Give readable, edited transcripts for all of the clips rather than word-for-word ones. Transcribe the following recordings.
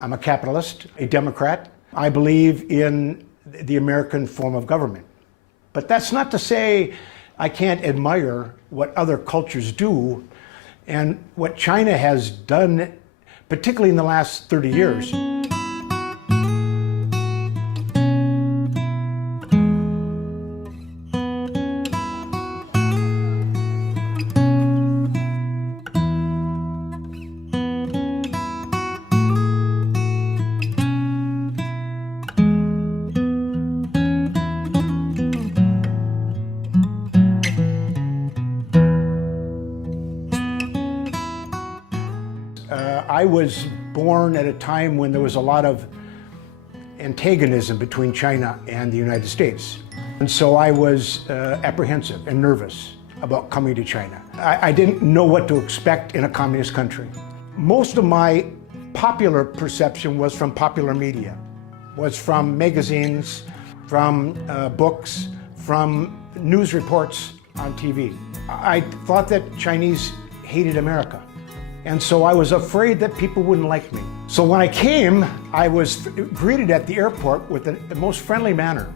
I'm a capitalist, a Democrat. I believe in the American form of government. But that's not to say I can't admire what other cultures do and what China has done, particularly in the last 30 years. I was born at a time when there was a lot of antagonism between China and the United States. And so I was apprehensive and nervous about coming to China. I didn't know what to expect in a communist country. Most of my popular perception was from popular media, was from magazines, from books, from news reports on TV. I thought that Chinese hated America. And so I was afraid that people wouldn't like me. So when I came, I was greeted at the airport with the most friendly manner.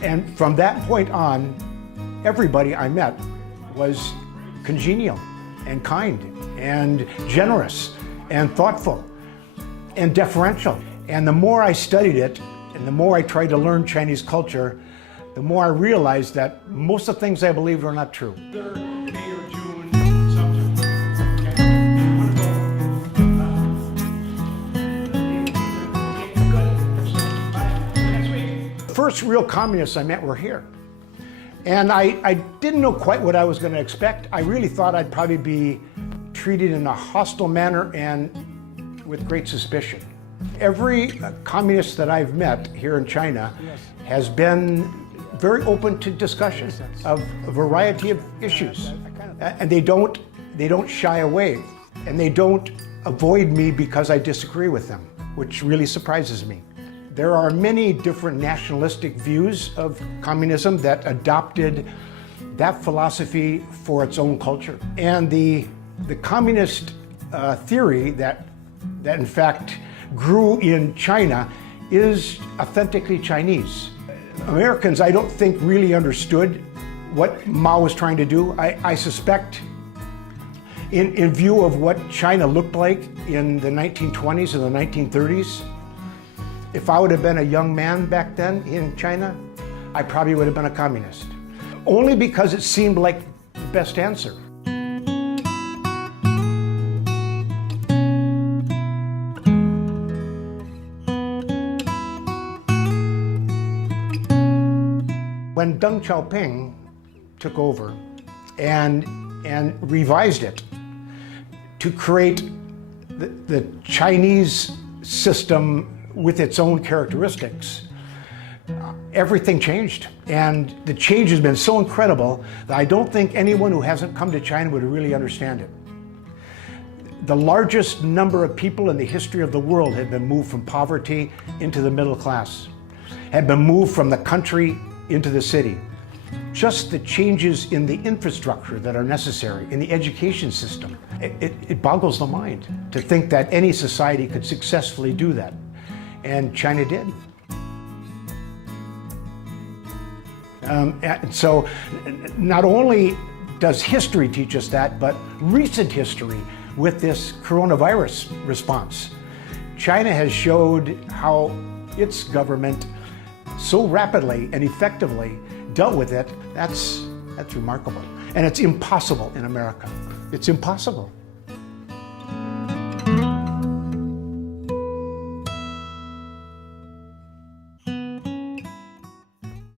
And from that point on, everybody I met was congenial and kind and generous and thoughtful and deferential. And the more I studied it and the more I tried to learn Chinese culture, the more I realized that most of the things I believed are not true. First real communists I met were here. And I didn't know quite what I was going to expect. I really thought I'd probably be treated in a hostile manner and with great suspicion. Every communist that I've met here in China has been very open to discussion of a variety of issues. And they don't shy away. And they don't avoid me because I disagree with them, which really surprises me. There are many different nationalistic views of communism that adopted that philosophy for its own culture. And the communist theory that in fact grew in China is authentically Chinese. Americans, I don't think, really understood what Mao was trying to do. I suspect in view of what China looked like in the 1920s and the 1930s, if I would have been a young man back then in China, I probably would have been a communist. Only because it seemed like the best answer. When Deng Xiaoping took over and revised it to create the Chinese system with its own characteristics, everything changed. And the change has been so incredible that I don't think anyone who hasn't come to China would really understand it. The largest number of people in the history of the world have been moved from poverty into the middle class, have been moved from the country into the city. Just the changes in the infrastructure that are necessary, in the education system, it boggles the mind to think that any society could successfully do that. And China did. And so not only does history teach us that, but recent history with this coronavirus response. China has showed how its government so rapidly and effectively dealt with it. That's remarkable. And it's impossible in America. It's impossible.